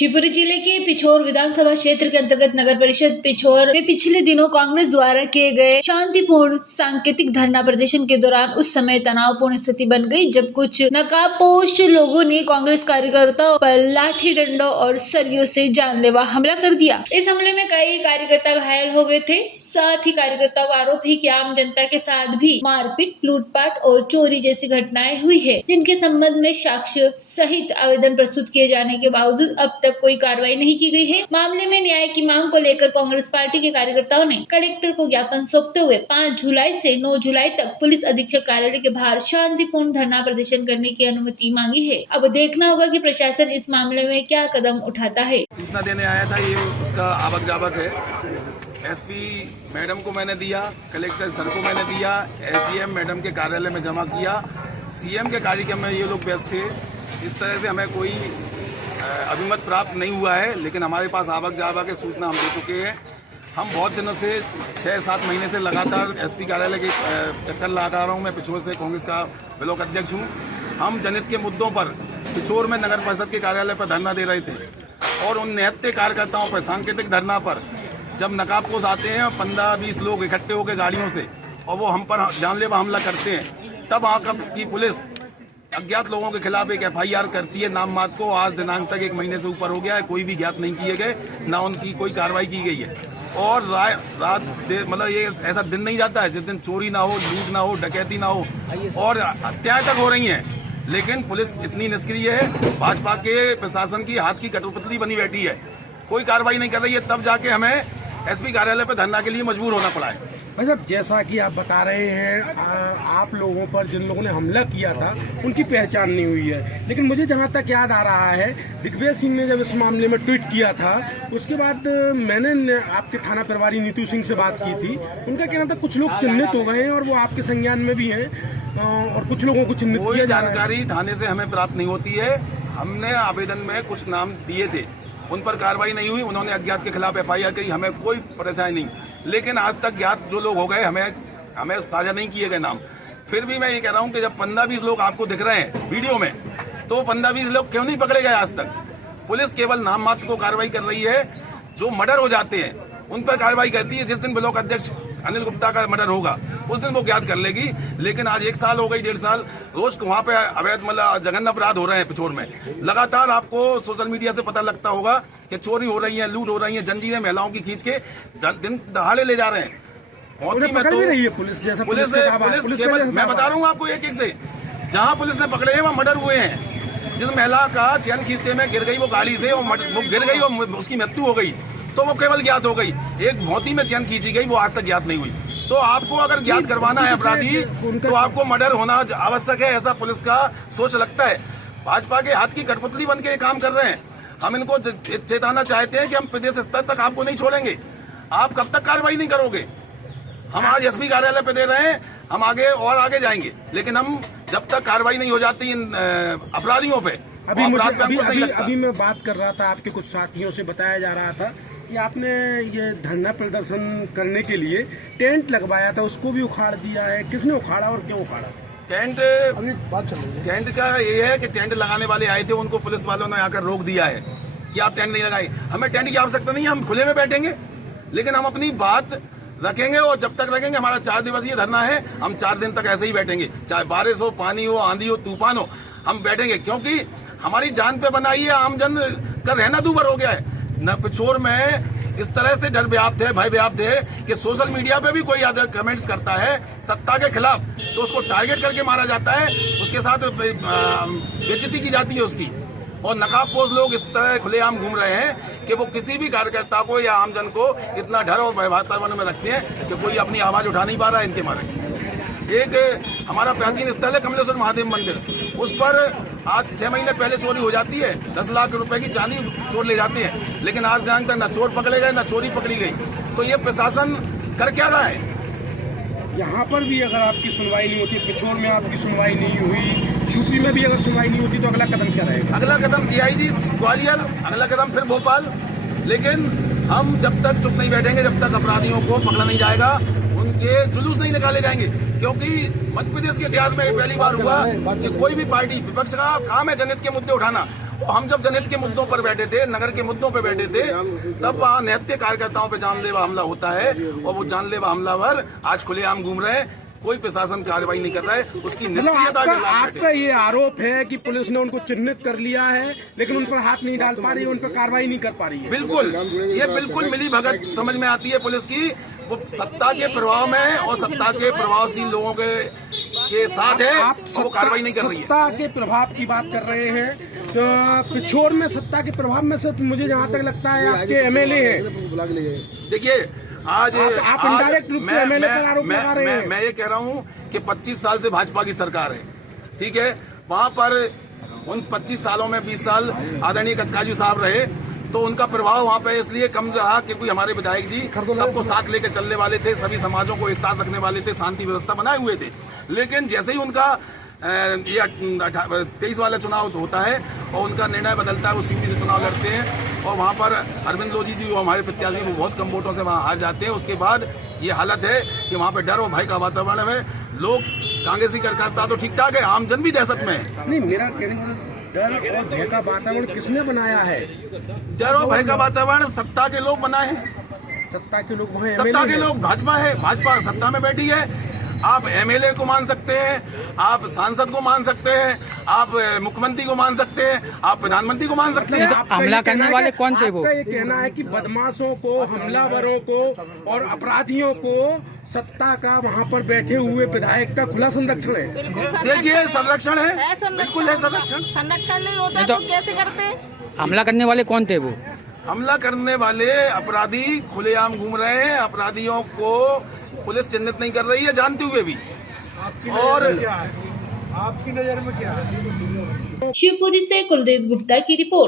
शिवपुरी जिले के पिछोर विधानसभा क्षेत्र के अंतर्गत नगर परिषद पिछोर में पिछले दिनों कांग्रेस द्वारा किए गए शांतिपूर्ण सांकेतिक धरना प्रदर्शन के दौरान उस समय तनावपूर्ण स्थिति बन गई, जब कुछ नकाबपोश लोगों ने कांग्रेस कार्यकर्ताओं पर लाठी डंडों और सरियों से जानलेवा हमला कर दिया। इस हमले में कई कार्यकर्ता घायल हो गए थे। साथ ही कार्यकर्ताओं का आरोप है कि आम जनता के साथ भी मारपीट, लूटपाट और चोरी जैसी घटनाएं हुई है, जिनके संबंध में साक्ष्य सहित आवेदन प्रस्तुत किए जाने के बावजूद अब तक कोई कार्रवाई नहीं की गई है। मामले में न्याय की मांग को लेकर कांग्रेस पार्टी के कार्यकर्ताओं ने कलेक्टर को ज्ञापन सौंपते हुए 5 जुलाई से 9 जुलाई तक पुलिस अधीक्षक कार्यालय के बाहर शांतिपूर्ण धरना प्रदर्शन करने की अनुमति मांगी है। अब देखना होगा कि प्रशासन इस मामले में क्या कदम उठाता है। सूचना देने आया था, ये उसका आवक जावक है। एसपी मैडम को मैंने दिया, कलेक्टर सर को मैंने दिया, एडीएम मैडम के कार्यालय में जमा किया, सीएम के कार्यक्रम में ये लोग व्यस्त थे। इस तरह से हमें कोई अभिमत प्राप्त नहीं हुआ है, लेकिन हमारे पास आवक जावक की सूचना हम दे चुके हैं। हम बहुत दिनों से 6-7 महीने से लगातार एसपी कार्यालय के चक्कर लगा रहा हूँ। मैं पिछोर से कांग्रेस का ब्लॉक अध्यक्ष हूँ। हम जनहित के मुद्दों पर पिछोर में नगर परिषद के कार्यालय पर धरना दे रहे थे और उन निहत्ते कार्यकर्ताओं पर सांकेतिक धरना पर जब नकाबपोश आते हैं 15-20 लोग इकट्ठे होकर गाड़ियों से और वो हम पर जानलेवा हमला करते हैं, तब वहाँ की पुलिस अज्ञात लोगों के खिलाफ एक एफआईआर करती है। नाम मात्र को आज दिनांक तक 1 महीने से ऊपर हो गया है, कोई भी ज्ञात नहीं किए गए, न उनकी कोई कार्रवाई की गई है। और रात मतलब ये ऐसा दिन नहीं जाता है जिस दिन चोरी ना हो, लूट ना हो, डकैती ना हो और हत्याएं तक हो रही हैं, लेकिन पुलिस इतनी निष्क्रिय है। भाजपा के प्रशासन की हाथ की कठपुतली बनी बैठी है, कोई कार्रवाई नहीं कर रही है। तब जाके हमें एसपी कार्यालय पर धरना के लिए मजबूर होना पड़ा है। भाई साहब, जैसा कि आप बता रहे हैं, आप लोगों पर जिन लोगों ने हमला किया था उनकी पहचान नहीं हुई है, लेकिन मुझे जहां तक याद आ रहा है, दिग्विजय सिंह ने जब इस मामले में ट्वीट किया था, उसके बाद मैंने आपके थाना प्रभारी नीतू सिंह से बात की थी। उनका कहना था कुछ लोग चिन्हित हो गए हैं और वो आपके संज्ञान में भी हैं और कुछ लोगों को चिन्हित किया जा रहा है। जानकारी थाने से हमें प्राप्त नहीं होती है। हमने आवेदन में कुछ नाम दिए थे, उन पर कार्रवाई नहीं हुई। उन्होंने अज्ञात के खिलाफ एफआईआर की, हमें कोई परेशानी नहीं, लेकिन आज तक ज्ञात जो लोग हो गए हमें साझा नहीं किए गए नाम। फिर भी मैं ये कह रहा हूँ कि जब 15-20 लोग आपको दिख रहे हैं वीडियो में, तो 15-20 लोग क्यों नहीं पकड़े गए आज तक? पुलिस केवल नाम मात्र को कार्रवाई कर रही है। जो मर्डर हो जाते हैं उन पर कार्रवाई करती है। जिस दिन ब्लॉक अध्यक्ष अनिल गुप्ता का मर्डर होगा उस दिन वो ज्ञात कर लेगी, लेकिन आज 1 साल हो गई, 1.5 साल रोज वहाँ पे अवैध मतलब जघन्य अपराध हो रहे हैं पिछोर में। लगातार आपको सोशल मीडिया से पता लगता होगा कि चोरी हो रही है, लूट हो रही है, जंजीरें महिलाओं की खींच के दिन दहाड़े ले जा रहे हैं। में तो रही है पुलिस, जैसा पुलिस केवल मैं बता रहा हूँ आपको एक से, जहाँ पुलिस ने पकड़े हैं वहाँ मर्डर हुए हैं। जिस महिला का चैन खींचते में गिर गई वो गाड़ी से, वो गिर गई और उसकी मृत्यु हो गई, तो वो केवल ज्ञात हो गई। एक भौती में चैन खींची गई, वो आज तक ज्ञात नहीं हुई। तो आपको अगर ज्ञात करवाना है अपराधी, तो आपको मर्डर होना आवश्यक है, ऐसा पुलिस का सोच लगता है। भाजपा के हाथ की कठपुतली बन के काम कर रहे हैं। हम इनको चेताना चाहते हैं कि हम प्रदेश स्तर तक आपको नहीं छोड़ेंगे। आप कब तक कार्रवाई नहीं करोगे? हम आज एसपी कार्यालय पे दे रहे हैं, हम आगे जाएंगे, लेकिन हम जब तक कार्रवाई नहीं हो जाती इन अपराधियों पे। अभी मैं बात कर रहा था, आपके कुछ साथियों से बताया जा रहा था कि आपने ये धरना प्रदर्शन करने के लिए टेंट लगवाया था, उसको भी उखाड़ दिया है। किसने उखाड़ा और क्यों उखाड़ा? टेंट का ये है कि टेंट लगाने वाले आए थे, उनको पुलिस वालों ने आकर रोक दिया है कि आप टेंट नहीं लगाए। हमें टेंट की आवश्यकता नहीं है, हम खुले में बैठेंगे, लेकिन हम अपनी बात रखेंगे और जब तक रखेंगे। हमारा 4 दिवसीय धरना है, हम 4 दिन तक ऐसे ही बैठेंगे, चाहे बारिश हो, पानी हो, आंधी हो, तूफान हो, हम बैठेंगे, क्योंकि हमारी जान पे बनाई है। आमजन का रहना दूभर हो गया है। न पिछोर में इस तरह से डर व्याप्त है, भय व्याप्त है कि सोशल मीडिया पे भी कोई अगर कमेंट्स करता है सत्ता के खिलाफ, तो उसको टारगेट करके मारा जाता है, उसके साथ बेइज्जती की जाती है उसकी। और नकाबपोश लोग इस तरह खुलेआम घूम रहे हैं कि वो किसी भी कार्यकर्ता को या आमजन को इतना डर और वातावरण में रखते हैं कि कोई अपनी आवाज उठा नहीं पा रहा है इनके मारे। एक हमारा प्राचीन स्थल है कमलेश्वर महादेव मंदिर, उस पर आज 6 महीने पहले चोरी हो जाती है। 10 लाख रुपए की चांदी चोर ले जाते हैं, लेकिन आज दिनांक तक न चोर पकड़े गए, न चोरी पकड़ी गई। तो ये प्रशासन कर क्या रहा है? यहाँ पर भी अगर आपकी सुनवाई नहीं होती, पिछोर में आपकी सुनवाई नहीं हुई, यूपी में भी अगर सुनवाई नहीं होती, तो अगला कदम क्या रहेगा? अगला कदम डीआईजी ग्वालियर, अगला कदम फिर भोपाल। लेकिन हम जब तक चुप नहीं बैठेंगे, जब तक अपराधियों को पकड़ा नहीं जाएगा, उनके जुलूस नहीं निकाले जाएंगे। क्योंकि मध्य प्रदेश के इतिहास में पहली बार हुआ कि कोई भी पार्टी, विपक्ष का काम है जनहित के मुद्दे उठाना, हम जब जनहित के मुद्दों पर बैठे थे, नगर के मुद्दों पर बैठे थे, तब वहाँ निहत्थे कार्यकर्ताओं पे जानलेवा हमला होता है और वो जानलेवा हमलावर आज खुलेआम घूम रहे हैं। कोई प्रशासन कार्रवाई नहीं कर रहा है, उसकी मतलब निष्क्रियता के खिलाफ आपका ये आरोप है कि पुलिस ने उनको चिन्हित कर लिया है, लेकिन उन पर हाथ नहीं डाल पा रही है, उन पर कार्रवाई नहीं कर पा रही है। बिल्कुल, ये बिल्कुल मिली भगत समझ में आती है पुलिस की। वो सत्ता के प्रभाव में है और सत्ता के प्रभावशील लोगों के साथ है, आप वो कार्रवाई नहीं कर रही है। सत्ता के प्रभाव की बात कर रहे हैं, तो पिछोर में सत्ता के प्रभाव में सिर्फ मुझे जहाँ तक लगता है आपके एमएलए हैं। देखिए आज आप इंडायरेक्ट रूप से एमएलए पर आरोप लगा रहे हैं। मैं ये कह रहा हूँ कि 25 साल से भाजपा की सरकार है, ठीक है। वहाँ पर उन 25 सालों में 20 साल आदरणीय कक्काजी साहब रहे, तो उनका प्रभाव वहाँ पे इसलिए कम रहा क्योंकि हमारे विधायक जी सबको साथ लेकर चलने वाले थे, सभी समाजों को एक साथ रखने वाले थे, शांति व्यवस्था बनाए हुए थे। लेकिन जैसे ही उनका ये 23 वाला चुनाव होता है और उनका निर्णय बदलता है, वो सीधी से चुनाव लड़ते हैं और वहाँ पर अरविंद लोधी जी वो हमारे प्रत्याशी वो बहुत कम वोटों से वहाँ हार जाते हैं। उसके बाद ये हालत है कि वहाँ पे डर और भय का वातावरण है। लोग कांग्रेसी कार्यकर्ता तो ठीक ठाक है, आमजन भी दहशत में है। नहीं, मेरा कहने डर और भय का वातावरण किसने बनाया है? डर और भय का वातावरण सत्ता के लोग बनाए हैं। सत्ता के लोग वहाँ सत्ता MLA के लोग भाजपा है, भाजपा सत्ता में बैठी है। आप एमएलए को मान सकते हैं, आप सांसद को मान सकते हैं, आप मुख्यमंत्री को मान सकते हैं, आप प्रधानमंत्री को मान सकते हैं। हमला करने वाले कौन थे वो? आपका ये कहना है कि बदमाशों को, हमलावरों को और अपराधियों को सत्ता का वहाँ पर बैठे हुए विधायक का खुला संरक्षण है। देखिए संरक्षण है, बिल्कुल है संरक्षण। संरक्षण नहीं होता तो कैसे करते? हमला करने वाले कौन थे वो? हमला करने वाले अपराधी खुलेआम घूम रहे हैं। अपराधियों को पुलिस चिन्हित नहीं कर रही है जानते हुए भी। और आपकी नजर में क्या है? शिवपुरी से कुलदीप गुप्ता की रिपोर्ट।